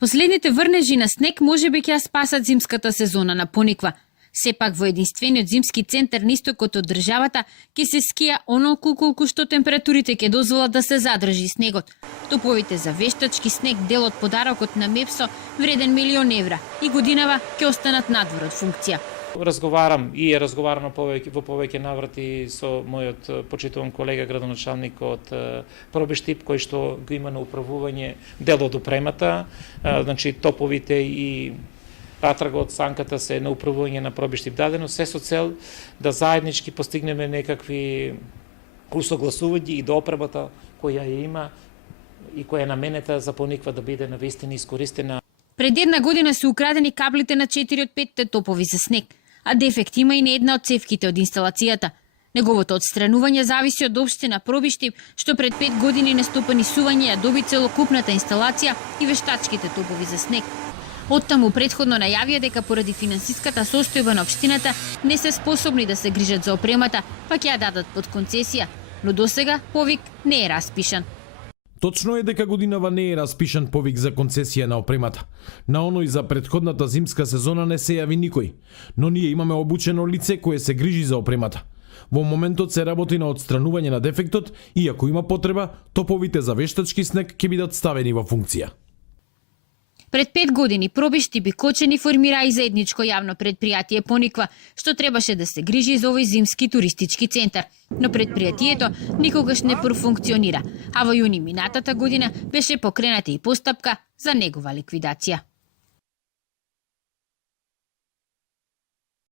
Последните врнежи на снег можеби ќе ја спасат зимската сезона на Пониква. Сепак во единствениот зимски центар на истокот од државата ќе се скија онолку колку што температурите ќе дозволат да се задржи снегот. Топовите за вештачки снег, дел од подарокот на МЕПСО, вреден €1.000.000 и годинава ќе останат надвор од функција. Разговарам и е разговарано во повеќе наврати со мојот почитуван колега градоначалник од Пробиштип, кој што го има на управување дел од опремата, значи топовите и патрагот, санката се на управување на Пробиштип дадено, се со цел да заеднички постигнеме некакви усогласувања и до опремата која ја има и која е наменета за Пониква да биде навистина искористена. Пред една година се украдени каблите на 4 од 5 топови за снег, а дефект има и на една од цевките од инсталацијата. Неговото отстранување зависи од општина Пробиштип, што пред 5 години нестопани сување ја доби целокупната инсталација и вештачките топови за снег. Оттаму претходно најавија дека поради финансиската состојба на општината не се способни да се грижат за опремата, па ќе ја дадат под концесија, но досега повик не е распишан. Точно е дека годинава не е распишан повик за концесија на опремата. На оној за претходната зимска сезона не се јави никој, но ние имаме обучено лице кое се грижи за опремата. Во моментот се работи на отстранување на дефектот и ако има потреба, топовите за вештачки снег ќе бидат ставени во функција. Пред 5 години Пробиштип и Кочани формира и заедничко јавно предпријатие Пониква, што требаше да се грижи за овој зимски туристички центар. Но предпријатието никогаш не профункционира, а во јуни минатата година беше покрената и постапка за негова ликвидација.